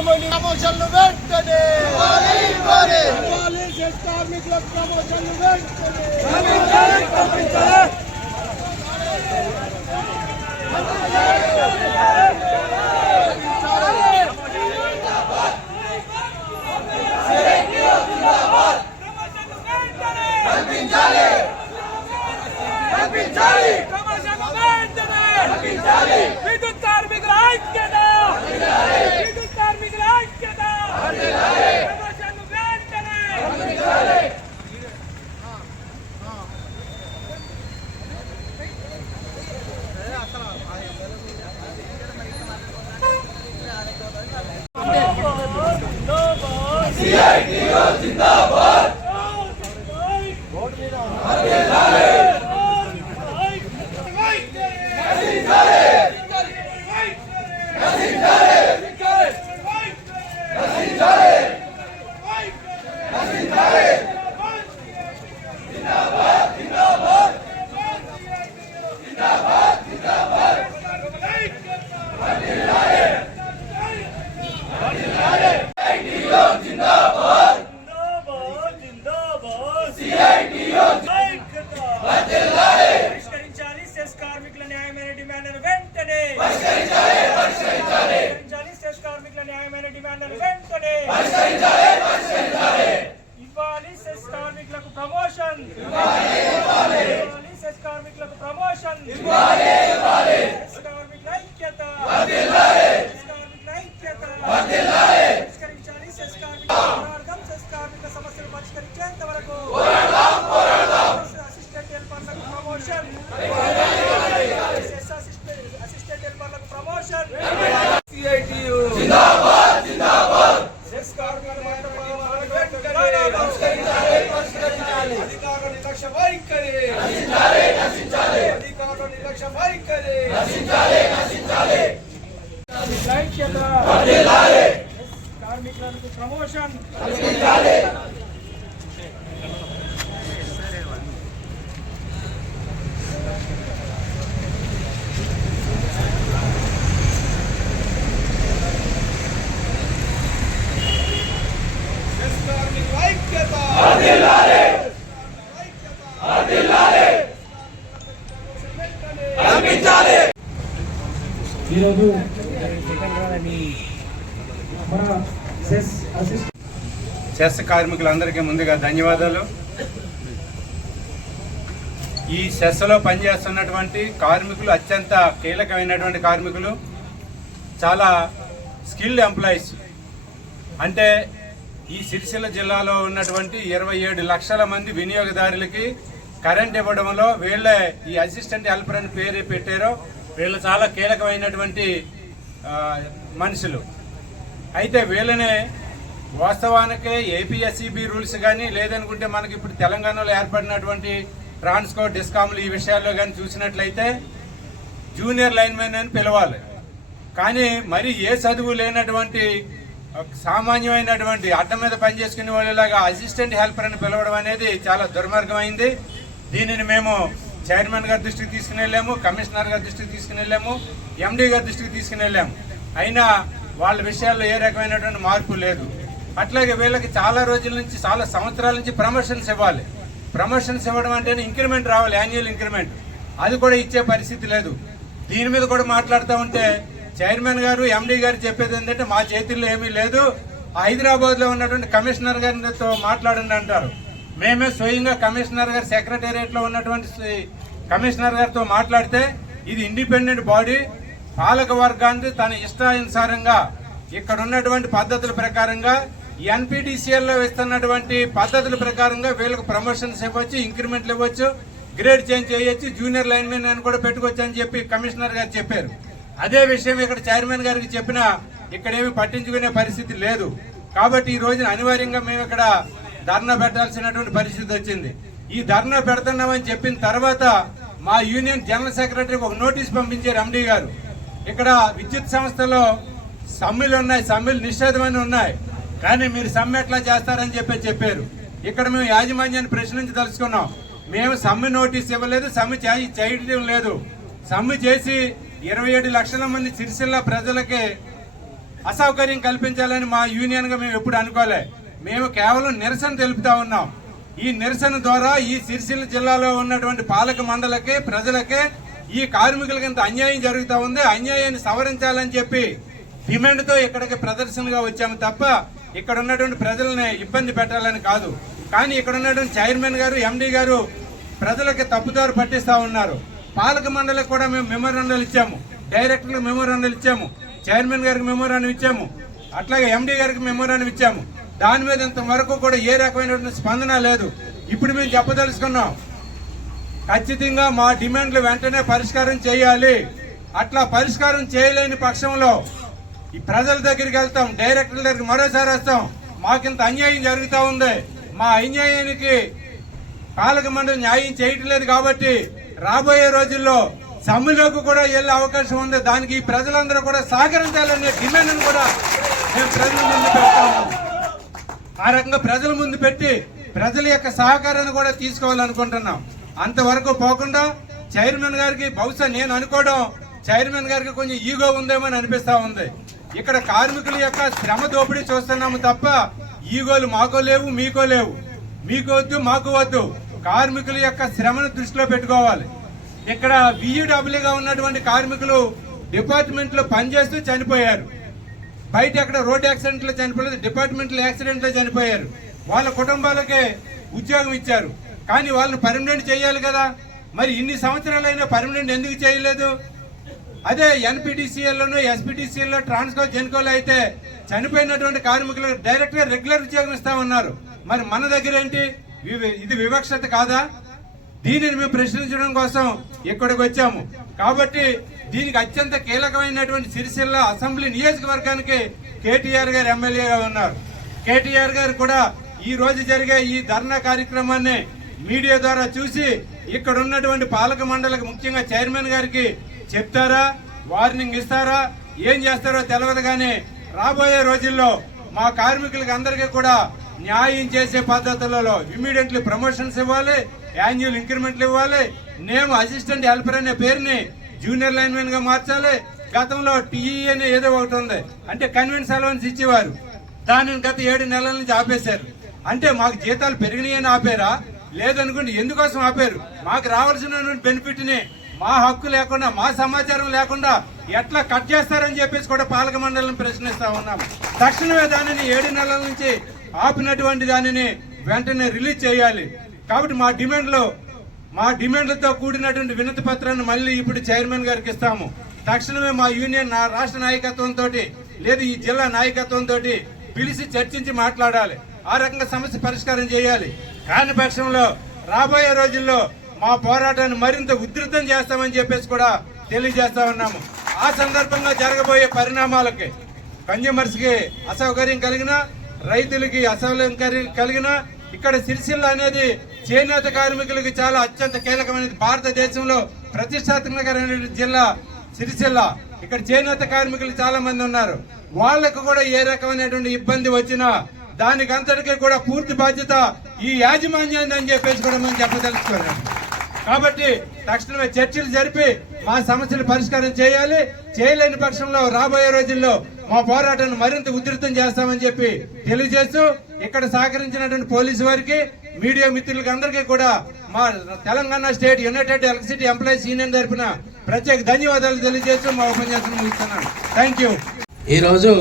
నాణ్యమైన ప్రమోషన్లు వెంటనే. ఇవ్వాలి కార్మికులకు ప్రమోషన్లు వెంటనే విద్యుత్ కార్మికుల ఐక్యత విద్యుత్ కార్మికుల ఐక్యత ప్రమోషన్లు వెంటనే పరిష్కరించాలి సెస్ కార్మికుల న్యాయమైన డిమాండ్లను వెంటనే కార్మికుల న్యాయమైన డిమాండ్లను వెంటనే ఇవ్వాలి సెస్ కార్మికులకు ప్రమోషన్. ఇవ్వాలి సెస్ కార్మికులకు ప్రమోషన్ సెస్ కార్మికుల ఐక్యత సెస్ కార్మికుల ఐక్యత పరిష్కరించాలి సెస్ కార్మికుల పోరాడదాం సెస్ కార్మిక సమస్యలు పరిష్కరించేంత వరకు అసిస్టెంట్ హెల్పర్లకు ప్రమోషన్ సెస్ అసిస్టెంట్ అసిస్టెంట్ హెల్పర్లకు ప్రమోషన్ సెస్ కార్మికుల అధికారుల నిర్లక్ష్య వైఖరి అధికారుల నిర్లక్ష్య వైఖరి ఐక్యత కార్మికులకు ప్రమోషన్. ఈరోజు మన సెస్ అసిస్ట్ చెస్ కార్మికులందరికీ ముందుగా ధన్యవాదాలు. ఈ సెస్లో పనిచేస్తున్నటువంటి కార్మికులు అత్యంత కీలకమైనటువంటి కార్మికులు చాలా స్కిల్డ్ ఎంప్లాయీస్ అంటే ఈ సిరిసిల్ల జిల్లాలో ఉన్నటువంటి ఇరవై ఏడు లక్షల మంది వినియోగదారులకి కరెంట్ ఇవ్వడంలో వీళ్ళే ఈ అసిస్టెంట్ హెల్పర్ అని పేరు పెట్టారో వీళ్ళు చాలా కీలకమైనటువంటి మనుషులు. అయితే వీళ్ళనే వాస్తవానికి ఏపీఎస్సిబి రూల్స్ కానీ లేదనుకుంటే మనకి ఇప్పుడు తెలంగాణలో ఏర్పడినటువంటి ట్రాన్స్కో డిస్కామ్లు ఈ విషయాల్లో కానీ చూసినట్లయితే జూనియర్ లైన్మెన్ అని పిలవాలి. కానీ మరి ఏ చదువు లేనటువంటి సామాన్యమైనటువంటి అడ్డం మీద పనిచేసుకునే వాళ్ళలాగా అసిస్టెంట్ హెల్పర్ అని పిలవడం అనేది చాలా దుర్మార్గమైంది. దీనిని మేము చైర్మన్ గారి దృష్టికి తీసుకుని వెళ్ళాము కమిషనర్ గారి దృష్టికి తీసుకుని వెళ్ళాము ఎండీ గారి దృష్టికి తీసుకుని వెళ్ళాము. అయినా వాళ్ళ విషయాల్లో ఏ రకమైనటువంటి మార్పు లేదు. అట్లాగే వీళ్ళకి చాలా రోజుల నుంచి చాలా సంవత్సరాల నుంచి ప్రమోషన్స్ ఇవ్వాలి. ప్రమోషన్స్ ఇవ్వడం అంటే ఇంక్రిమెంట్ రావాలి యాన్యువల్ ఇంక్రిమెంట్. అది కూడా ఇచ్చే పరిస్థితి లేదు. దీని మీద కూడా మాట్లాడుతూ ఉంటే చైర్మన్ గారు ఎండీ గారు చెప్పేది ఏంటంటే మా చేతుల్లో ఏమీ లేదు. హైదరాబాద్లో ఉన్నటువంటి కమిషనర్ గారితో మాట్లాడండి అంటారు. మేమే స్వయంగా కమిషనర్ గారు సెక్రటేరియట్లో ఉన్నటువంటి కమిషనర్ గారితో మాట్లాడితే ఇది ఇండిపెండెంట్ బాడీ. పాలక వర్గాన్ని తన ఇష్టానుసారంగా ఇక్కడ ఉన్నటువంటి పద్ధతుల ప్రకారంగా ఎన్పిటిసిఎల్లో ఇస్తున్నటువంటి పద్ధతుల ప్రకారంగా వీళ్ళకి ప్రమోషన్స్ ఇవ్వచ్చు ఇంక్రిమెంట్లు ఇవ్వచ్చు గ్రేడ్ చేంజ్ చేయొచ్చు జూనియర్ లైన్మెన్ అని కూడా పెట్టుకోవచ్చు అని చెప్పి కమిషనర్ గారు చెప్పారు. అదే విషయం ఇక్కడ చైర్మన్ గారికి చెప్పినా ఇక్కడ ఏమి పట్టించుకునే పరిస్థితి లేదు. కాబట్టి ఈ రోజున అనివార్యంగా మేము ఇక్కడ ధర్నా పెట్టాల్సినటువంటి పరిస్థితి వచ్చింది. ఈ ధర్నా పెడుతున్నామని చెప్పిన తర్వాత మా యూనియన్ జనరల్ సెక్రటరీకి ఒక నోటీస్ పంపించారు ఎండీ గారు. ఇక్కడ విద్యుత్ సంస్థలో సమ్మెలు ఉన్నాయి సమ్మెలు నిషేధమని ఉన్నాయి. కానీ మీరు సమ్మె ఎట్లా చేస్తారని చెప్పి చెప్పారు. ఇక్కడ మేము యాజమాన్యాన్ని ప్రశ్నించి తెలుసుకున్నాం. మేము సమ్మె నోటీస్ ఇవ్వలేదు సమ్మె చేయడం లేదు. సమ్మె చేసి ఇరవై ఏడు లక్షల మంది సిరిసిల్ల ప్రజలకి అసౌకర్యం కల్పించాలని మా యూనియన్గా మేము ఎప్పుడు అనుకోలే. మేము కేవలం నిరసన తెలుపుతా ఉన్నాం. ఈ నిరసన ద్వారా ఈ సిరిసిల్ల జిల్లాలో ఉన్నటువంటి పాలక మండలకి ప్రజలకి ఈ కార్మికులకి ఇంత అన్యాయం జరుగుతూ ఉంది అన్యాయాన్ని సవరించాలని చెప్పి డిమాండ్తో ఇక్కడికి ప్రదర్శనగా వచ్చాము తప్ప ఇక్కడ ఉన్నటువంటి ప్రజల్ని ఇబ్బంది పెట్టాలని కాదు. కానీ ఇక్కడ ఉన్నటువంటి చైర్మన్ గారు ఎండీ గారు ప్రజలకి తప్పుదారు పట్టిస్తా ఉన్నారు. పాలక మండలికి కూడా మేము మెమోరాండాలు ఇచ్చాము. డైరెక్టర్లకు మెమోరాండాలు ఇచ్చాము. చైర్మన్ గారికి మెమోరాండం ఇచ్చాము. అట్లాగే ఎండీ గారికి మెమోరాండం ఇచ్చాము. దాని మీద ఇంతవరకు కూడా ఏ రకమైనటువంటి స్పందన లేదు. ఇప్పుడు మేము చెప్పదలుచుకున్నాం. ఖచ్చితంగా మా డిమాండ్లు వెంటనే పరిష్కారం చేయాలి. అట్లా పరిష్కారం చేయలేని పక్షంలో ఈ ప్రజల దగ్గరికి వెళ్తాం డైరెక్టర్ల దగ్గరికి మరోసారి వస్తాం. మాకింత అన్యాయం జరుగుతూ ఉంది. మా అన్యాయానికి పాలక మండలి న్యాయం చేయట్లేదు కాబట్టి రాబోయే రోజుల్లో సమ్మెలోకి కూడా వెళ్ళే అవకాశం ఉంది. దానికి ఈ ప్రజలందరూ కూడా సహకరించాలనే డిమాండ్ కూడా మేము ప్రజల ముందు పెడతాము ఆ రకంగా ప్రజల ముందు పెట్టి ప్రజల యొక్క సహకారాన్ని కూడా తీసుకోవాలనుకుంటున్నాం. అంతవరకు పోకుండా చైర్మన్ గారికి బహుశా నేను అనుకోవడం చైర్మన్ గారికి కొంచెం ఈగో ఉందేమో అని అనిపిస్తూ ఉంది. ఇక్కడ కార్మికుల యొక్క శ్రమ దోపిడీ చూస్తున్నాము తప్ప ఈగోలు మాకో లేవు మీకో లేవు. మీకు వద్దు మాకు వద్దు. కార్మికుల యొక్క శ్రమను దృష్టిలో పెట్టుకోవాలి. ఇక్కడ వియుడబ్ల్యూగా ఉన్నటువంటి కార్మికులు డిపార్ట్మెంట్లో పనిచేస్తూ చనిపోయారు. బయట ఎక్కడ రోడ్ యాక్సిడెంట్లో చనిపోలేదు డిపార్ట్మెంటల్ యాక్సిడెంట్లో చనిపోయారు. వాళ్ళ కుటుంబాలకే ఉద్యోగం ఇచ్చారు. కానీ వాళ్ళని పర్మనెంట్ చేయాలి కదా. మరి ఇన్ని సంవత్సరాలైనా పర్మనెంట్ ఎందుకు చేయలేదు? అదే ఎన్పిటిసిఎల్లోను ఎస్పిటిసిఎల్లో ట్రాన్స్కో జెన్కోలో అయితే చనిపోయినటువంటి కార్మికులకు డైరెక్ట్గా రెగ్యులర్ ఉద్యోగం ఇస్తామన్నారు. మరి మన దగ్గర ఏంటి? ఇది వివక్షత కాదా? దీనిని మేము ప్రశ్నించడం కోసం ఇక్కడికి వచ్చాము. కాబట్టి దీనికి అత్యంత కీలకమైనటువంటి సిరిసిల్ల అసెంబ్లీ నియోజకవర్గానికి కేటీఆర్ గారు ఎమ్మెల్యేగా ఉన్నారు. కేటీఆర్ గారు కూడా ఈ రోజు జరిగే ఈ ధర్నా కార్యక్రమాన్ని మీడియా ద్వారా చూసి ఇక్కడ ఉన్నటువంటి పాలక మండలికి ముఖ్యంగా చైర్మన్ గారికి చెప్తారా? వార్నింగ్ ఇస్తారా? ఏం చేస్తారో తెలియదు కానీ రాబోయే రోజుల్లో మా కార్మికులకి అందరికీ కూడా న్యాయం చేసే పద్ధతులలో ఇమీడియట్లీ ప్రమోషన్స్ ఇవ్వాలి యాన్యువల్ ఇంక్రిమెంట్లు ఇవ్వాలి. నేను అసిస్టెంట్ హెల్పర్ అనే పేరుని జూనియర్ లైన్మెన్గా మార్చాలి. గతంలో టీఈ అనే ఏదో ఒకటి ఉంది. అంటే కన్వెన్స్ అలవెన్స్ ఇచ్చేవారు. దానిని గత ఏడు నెలల నుంచి ఆపేశారు. అంటే మాకు జీతాలు పెరిగినాయని ఆపేరా? లేదనుకోండి ఎందుకోసం ఆపారు? మాకు రావాల్సిన బెనిఫిట్ని మా హక్కు లేకుండా మా సమాచారం లేకుండా ఎట్లా కట్ చేస్తారని చెప్పేసి కూడా పాలక మండలిని ప్రశ్నిస్తా ఉన్నాం తక్షణమే దానిని ఏడు నెలల నుంచి ఆపినటువంటి దానిని వెంటనే రిలీజ్ చేయాలి. కాబట్టి మా డిమాండ్లో మా డిమాండ్లతో కూడినటువంటి వినతి పత్రాన్ని మళ్ళీ ఇప్పుడు చైర్మన్ గారికి ఇస్తాము. తక్షణమే మా యూనియన్ నా రాష్ట్ర నాయకత్వంతో లేదు ఈ జిల్లా నాయకత్వంతో పిలిచి చర్చించి మాట్లాడాలి. ఆ రకంగా సమస్య పరిష్కారం చేయాలి. కాని పక్షంలో రాబోయే రోజుల్లో మా పోరాటాన్ని మరింత ఉధృతం చేస్తామని చెప్పేసి కూడా తెలియజేస్తా ఉన్నాము. ఆ సందర్భంగా జరగబోయే పరిణామాలకి కన్జ్యూమర్స్కి అసౌకర్యం కలిగిన రైతులకి అసౌకర్యం కలిగిన ఇక్కడ సిరిసిల్ల అనేది చేనేత కార్మికులకి చాలా అత్యంత కీలకమైనది. భారతదేశంలో ప్రతిష్టాత్మకమైన జిల్లా సిరిసిల్ల. ఇక్కడ చేనేత కార్మికులు చాలా మంది ఉన్నారు. వాళ్ళకు కూడా ఏ రకమైనటువంటి ఇబ్బంది వచ్చినా దానికి అంతటికీ కూడా పూర్తి బాధ్యత ఈ యాజమాన్యాన్ని అని చెప్పేసి కూడా మనం చెప్పదలుచుకున్నాం కాబట్టి తక్షణమే చర్చలు జరిపి మా సమస్యలు పరిష్కారం చేయాలి. చేయలేని పక్షంలో రాబోయే రోజుల్లో మా పోరాటాన్ని మరింత ఉధృతం చేస్తామని చెప్పి తెలియజేస్తూ ఇక్కడ సహకరించినటువంటి పోలీసు వారికి మీడియా మిత్రులకి అందరికీ కూడా మా Telangana state united electricity employees union తరఫున ప్రత్యేక ధన్యవాదాలు తెలియజేస్తూ మా ఉపన్యాసం ముగిస్తున్నాను. థ్యాంక్ యూ ఈరోజు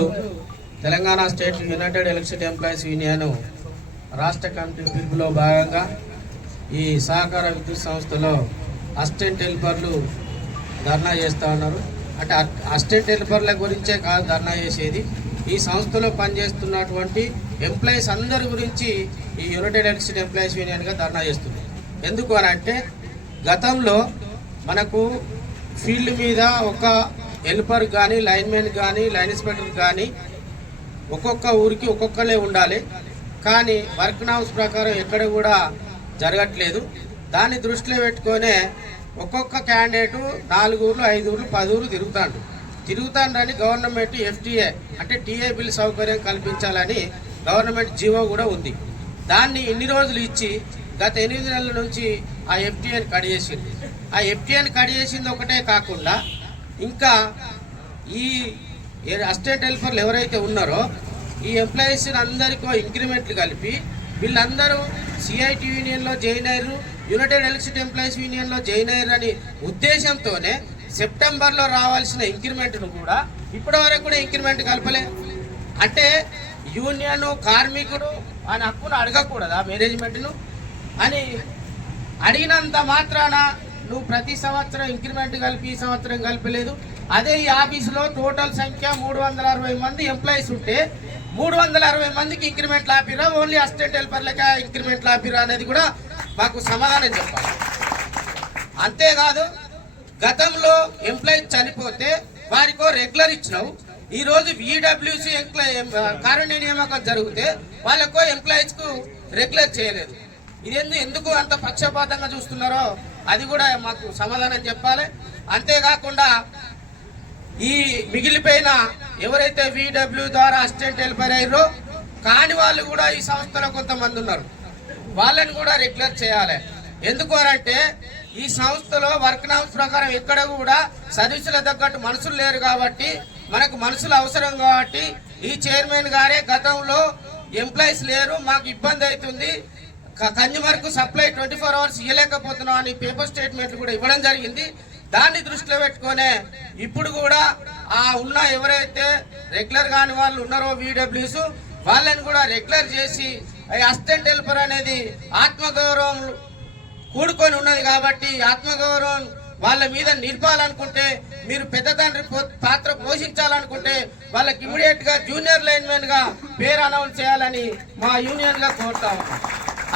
Telangana state united electricity employees union రాష్ట్ర కమిటీ పిలుపులో భాగంగా ఈ సహకార విద్యుత్ సంస్థలో అసిస్టెంట్ హెల్పర్లు ధర్నా చేస్తూ ఉన్నారు. అంటే అ- అసిస్టెంట్ హెల్పర్ల గురించే కాదు ధర్నా చేసేది. ఈ సంస్థలో పనిచేస్తున్నటువంటి ఎంప్లాయీస్ అందరి గురించి ఈ యునైటెడ్ ఎలక్ట్రిసిటీ ఎంప్లాయీస్ యూనియన్గా ధర్నా చేస్తుంది. ఎందుకు అని అంటే గతంలో మనకు ఫీల్డ్ మీద ఒక హెల్పర్ కానీ లైన్మెన్ కానీ లైన్ ఇన్స్పెక్టర్ కానీ ఒక్కొక్క ఊరికి ఒక్కొక్కలే ఉండాలి. కానీ వర్క్ నామ్స్ ప్రకారం ఎక్కడ కూడా జరగట్లేదు. దాన్ని దృష్టిలో పెట్టుకొనే ఒక్కొక్క క్యాండిడేటు నాలుగు ఊర్లు ఐదు ఊర్లు పది ఊర్లు తిరుగుతాడు. తిరుగుతాడని గవర్నమెంట్ ఎఫ్టీఏ అంటే టీఏ బిల్ సౌకర్యం కల్పించాలని గవర్నమెంట్ జీవో కూడా ఉంది. దాన్ని ఇన్ని రోజులు ఇచ్చి గత ఎనిమిది నెలల నుంచి ఆ ఎఫ్టీఏని కట్ చేసింది ఆ ఎఫ్టీఏని కట్ చేసింది ఒకటే కాకుండా ఇంకా ఈ అస్టేట్ హెల్పర్లు ఎవరైతే ఉన్నారో ఈ ఎంప్లాయీస్ అందరికీ ఇంక్రిమెంట్లు కలిపి వీళ్ళందరూ సిఐటి యూనియన్లో జాయిన్ అయ్యారు. యునైటెడ్ ఎలక్ట్రిసిటీ ఎంప్లాయీస్ యూనియన్లో జాయిన్ అయ్యారు అని ఉద్దేశంతోనే సెప్టెంబర్లో రావాల్సిన ఇంక్రిమెంట్ను కూడా ఇప్పటి వరకు కూడా ఇంక్రిమెంట్ కలపలే. అంటే యూనియన్ కార్మికుడు అని హక్కును అడగకూడదా మేనేజ్మెంట్ను అని అడిగినంత మాత్రాన నువ్వు ప్రతి సంవత్సరం ఇంక్రిమెంట్ కలిపి ఈ సంవత్సరం కలిపలేదు. అదే ఈ ఆఫీసులో టోటల్ సంఖ్య మూడు వందల అరవై మంది ఎంప్లాయీస్ ఉంటే మూడు వందల అరవై మందికి ఇంక్రిమెంట్లు ఆపిరా ఓన్లీ అసిస్టెంట్ హెల్పర్లక ఇంక్రిమెంట్లు ఆపిరా అనేది కూడా మాకు సమాధానం చెప్పాలి. అంతేకాదు గతంలో ఎంప్లాయీ చనిపోతే వారికో రెగ్యులర్ ఇచ్చినావు. ఈ రోజు ఈడబ్ల్యూసి కారుణ్య నియామకం జరిగితే వాళ్ళకో ఎంప్లాయీస్కు రెగ్యులర్ చేయలేదు. ఇదెందు ఎందుకు అంత పక్షపాతంగా చూస్తున్నారో అది కూడా మాకు సమాధానం చెప్పాలి. అంతేకాకుండా ఈ మిగిలిపోయిన ఎవరైతే విడబ్ల్యూ ద్వారా అసిస్టెంట్ హెల్పర్ అయ్యారో కాని వాళ్ళు కూడా ఈ సంస్థలో కొంతమంది ఉన్నారు. వాళ్ళని కూడా రెగ్యులర్ చేయాలి. ఎందుకు అంటే ఈ సంస్థలో వర్క్ నామ్స్ ప్రకారం ఎక్కడ కూడా సర్వీసుల తగ్గట్టు మనుషులు లేరు కాబట్టి మనకు మనుషులు అవసరం కాబట్టి ఈ చైర్మన్ గారే గతంలో ఎంప్లాయీస్ లేరు మాకు ఇబ్బంది అవుతుంది. కన్జ్యూమర్కు సప్లై ట్వంటీ ఫోర్ అవర్స్ ఇవ్వలేకపోతున్నాం అని పేపర్ స్టేట్మెంట్లు కూడా ఇవ్వడం జరిగింది. దాన్ని దృష్టిలో పెట్టుకునే ఇప్పుడు కూడా ఆ ఉన్న ఎవరైతే రెగ్యులర్ కాని వాళ్ళు ఉన్నారో వీడబ్ల్యూస్ వాళ్ళని కూడా రెగ్యులర్ చేసి అసిస్టెంట్ హెల్పర్ అనేది ఆత్మగౌరవం కూడుకొని ఉన్నది కాబట్టి ఆత్మగౌరవం వాళ్ళ మీద నిలపాలనుకుంటే మీరు పెద్ద తండ్రి పాత్ర పోషించాలనుకుంటే వాళ్ళకి ఇమీడియట్గా జూనియర్ లైన్మెన్గా పేరు అనౌన్స్ చేయాలని మా యూనియన్గా కోరుతాము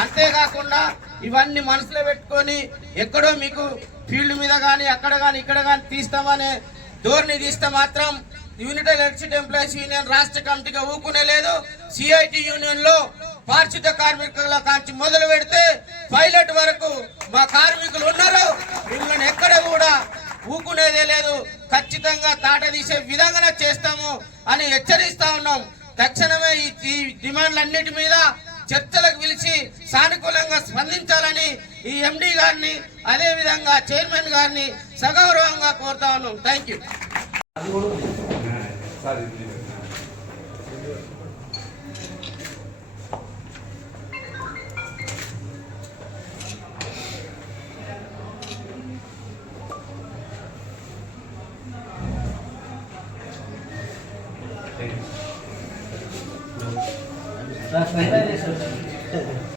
అంతేకాకుండా ఇవన్నీ మనసులో పెట్టుకొని ఎక్కడో మీకు ఫీల్డ్ మీద కానీ అక్కడ కానీ ఇక్కడ కానీ తీస్తామనే ధోరణి తీస్తే మాత్రం యూనిటెడ్ ఎలక్ట్రిసిటీ ఎంప్లాయీస్ యూనియన్ రాష్ట్ర కమిటీగా ఊకునే లేదు. సిఐటి యూనియన్లో పారిశుద్ధ కార్మికుల కాంచి మొదలు పెడితే పైలట్ వరకు మా కార్మికులు ఉన్నారు. మిమ్మల్ని ఎక్కడ కూడా ఊకునేదే లేదు. ఖచ్చితంగా తాట తీసే విధంగా చేస్తాము అని హెచ్చరిస్తా ఉన్నాం. తక్షణమే ఈ డిమాండ్లన్నిటి మీద చర్చలకు పిలిచి సానుకూలంగా స్పందించాలని ఈ ఎండి గారిని అదే విధంగా చైర్మన్ గారిని సగౌరవంగా కోరుతా ఉన్నాం. Thank you